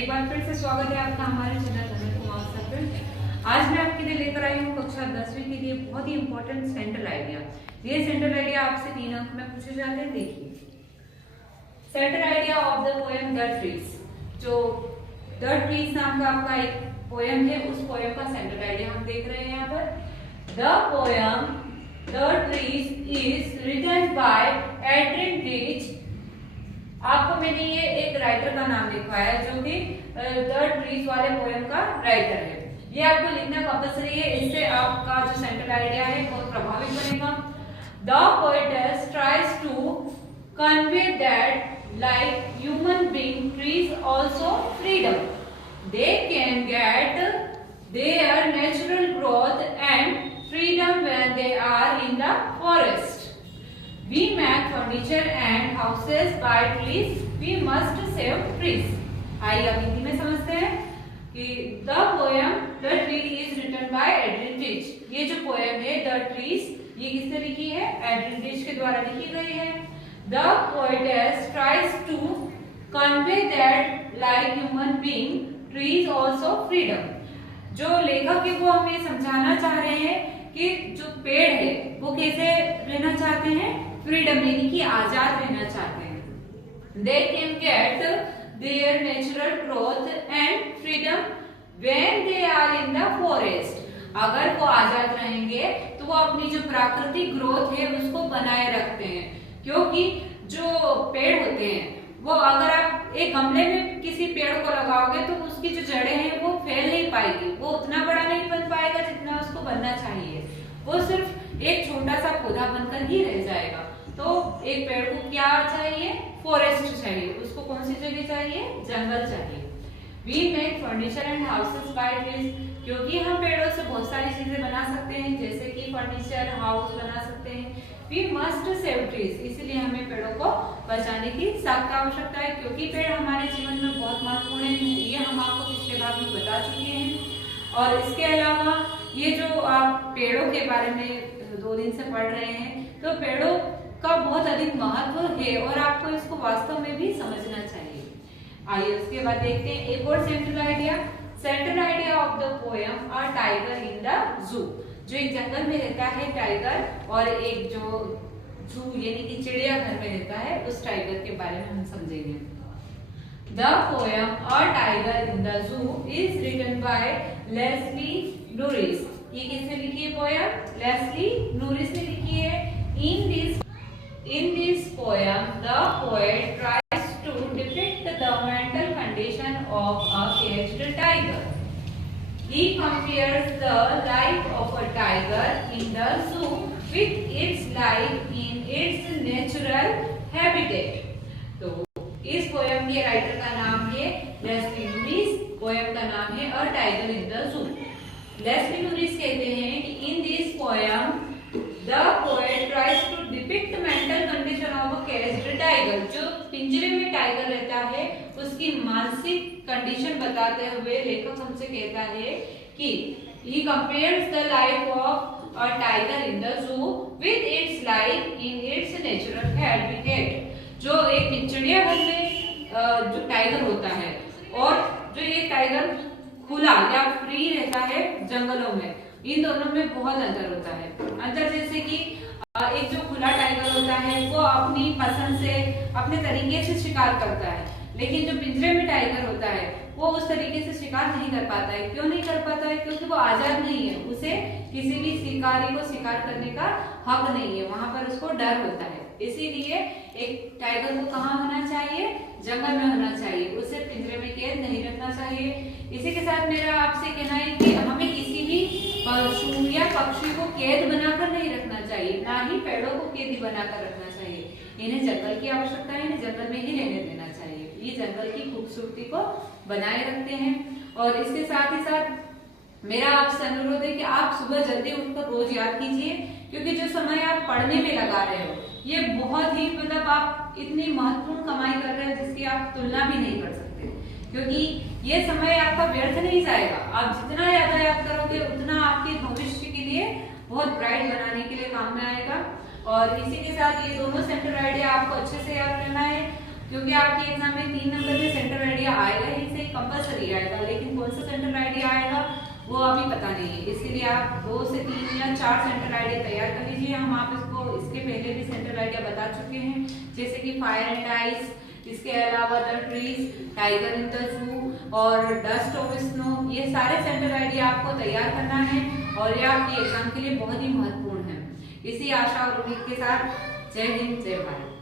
एक बार फिर से स्वागत है आपका हमारे चैनल कुमार सर। आज मैं आपके लिए लेकर आई हूँ कक्षा 10वीं के लिए बहुत ही इंपॉर्टेंट सेंट्रल आइडिया। ये सेंट्रल आइडिया आपसे 3 अंक में पूछे जाते हैं। देखिए, central idea of the poem the trees. जो द ट्रीज नाम का आपका एक पोएम है, उस पोएम का सेंट्रल आइडिया हम देख रहे हैं यहाँ पर। The poem the trees is written by Adrienne Rich. आपको मैंने ये एक राइटर का नाम लिखवाया जो कि द ट्रीज वाले पोएम का राइटर है। ये आपको लिखना कंपल्सरी है, इससे आपका जो सेंट्रल आइडिया है बहुत प्रभावित बनेगा। The poetess tries to convey that like human being trees also freedom, they can get their natural growth and freedom when they are in the forest. We make furniture and houses by trees. We must save trees. आइए अब हिंदी में समझते हैं कि the poem The Tree is written by Adrian Rich। ये जो poem है The Trees, ये किसने लिखी है? Adrian Rich के द्वारा लिखी गई है। The poetess tries to convey that like human being, trees also freedom। जो लेखक है वो हमें समझाना चाह रहे हैं कि जो पेड़ है वो कैसे रहना चाहते हैं, फ्रीडम यानी कि आजाद रहना चाहते हैं। They can get their natural growth and freedom when they are in the forest। अगर वो आजाद रहेंगे तो वो अपनी जो प्राकृतिक ग्रोथ है उसको बनाए रखते हैं, क्योंकि जो पेड़ होते हैं वो अगर आप एक गमले में किसी पेड़ को लगाओगे तो उसकी जो जड़ें हैं वो फैल नहीं पाएगी, वो उतना बड़ा नहीं बन पाएगा जितना उसको बनना चाहिए, वो सिर्फ एक छोटा सा पौधा बनकर ही रह जाएगा। तो एक पेड़ को क्या चाहिए? फॉरेस्ट चाहिए। उसको कौन सी जगह चाहिए? जंगल चाहिए। We make furniture and houses by trees, क्योंकि हम पेड़ों से बहुत सारी चीजें बना सकते हैं, जैसे कि फर्नीचर, हाउस बना सकते हैं। We must save trees, इसलिए हमें पेड़ों को बचाने की सख्त आवश्यकता है, क्योंकि पेड़ हमारे जीवन में बहुत महत्वपूर्ण है। ये हम आपको पिछले भाग में बता चुके हैं। और इसके अलावा ये जो आप पेड़ों के बारे में 2 दिन से पढ़ रहे हैं, तो पेड़ों का बहुत अधिक महत्व है और आपको इसको वास्तव में भी समझना चाहिए। आइए उसके बाद देखते हैं एक और central idea. Central idea of the poem a tiger in the जू। जो एक जंगल में रहता है टाइगर, और एक जो जू यानी कि चिड़ियाघर में रहता है, उस टाइगर के बारे में हम समझेंगे। The poem a tiger in the zoo is written by Leslie Norris. ये किसने लिखी है पोएम? लेस्ली नूरिस ने लिखी है। In this poem, the poet tries to depict the mental condition of a caged tiger. He compares the life of a tiger in the zoo with its life in its natural habitat. तो इस poem के writer का नाम है Leslie नूरिस। Poem का नाम है a tiger in the zoo. Leslie Norris कहते हैं कि in this poem the poet tries to depict mental condition of a caged tiger. जो पिंजरे में टाइगर रहता है उसकी मानसिक कंडीशन बताते हुए लेखक हमसे कहता है कि he compares the life of a tiger in the zoo with its life in its natural habitat। जो एक चिड़ियाघर में जो टाइगर होता है और जो ये टाइगर खुला या फ्री रहता है जंगलों में, इन दोनों में बहुत अंतर होता है। अंतर जैसे कि एक जो खुला टाइगर होता है वो अपनी पसंद से अपने तरीके से शिकार करता है, लेकिन जो पिंजरे में टाइगर होता है वो उस तरीके से शिकार नहीं कर पाता है। क्यों नहीं कर पाता है? क्योंकि वो आजाद नहीं है, उसे किसी भी शिकारी को शिकार करने का हक नहीं है, वहां पर उसको डर होता है। इसीलिए एक टाइगर को कहाँ होना चाहिए? जंगल में होना चाहिए, उसे पिंजरे में कैद नहीं रखना चाहिए। इसी के साथ मेरा आपसे कहना है कि हमें किसी भी पशु या पक्षी को कैद बनाकर नहीं रखना चाहिए, ना ही पेड़ों को कैदी बनाकर रखना चाहिए। इन्हें जंगल की आवश्यकता है, इन्हें जंगल में ही रहने देना चाहिए। ये जंगल की खूबसूरती को बनाए रखते हैं। और इसके साथ ही साथ मेरा आपसे अनुरोध है कि आप सुबह जल्दी उठकर रोज याद कीजिए, क्योंकि जो समय आप पढ़ने में लगा रहे हो ये बहुत ही मतलब आप इतनी महत्वपूर्ण कमाई कर रहे हो जिसकी आप तुलना भी नहीं कर सकते, क्योंकि ये समय आपका व्यर्थ नहीं जाएगा। आप जितना ज्यादा याद करोगे उतना आपके भविष्य के लिए बहुत ब्राइट बनाने के लिए काम में आएगा। और इसी के साथ ये दोनों सेंट्रल आइडिया आपको अच्छे से याद करना है, क्योंकि आपके एग्जाम में 3 नंबर में सेंट्रल आइडिया आएगा ही सही। कंपलसरी आएगा, लेकिन कौन सा सेंट्रल आइडिया आएगा वो अभी पता नहीं है। इसीलिए आप 2 से 3 या 4 सेंट्रल आइडिया तैयार कर लीजिए। हम आप इसको इसके पहले भी सेंट्रल आइडिया बता चुके हैं, जैसे कि फायर एंड आइस, इसके अलावा the trees, tiger in the जू और डस्ट ऑफ स्नो। ये सारे सेंट्रल आइडिया आपको तैयार करना है और ये आपके एग्जाम के लिए बहुत ही महत्वपूर्ण है। इसी आशा और उम्मीद के साथ जय हिंद, जय भारत।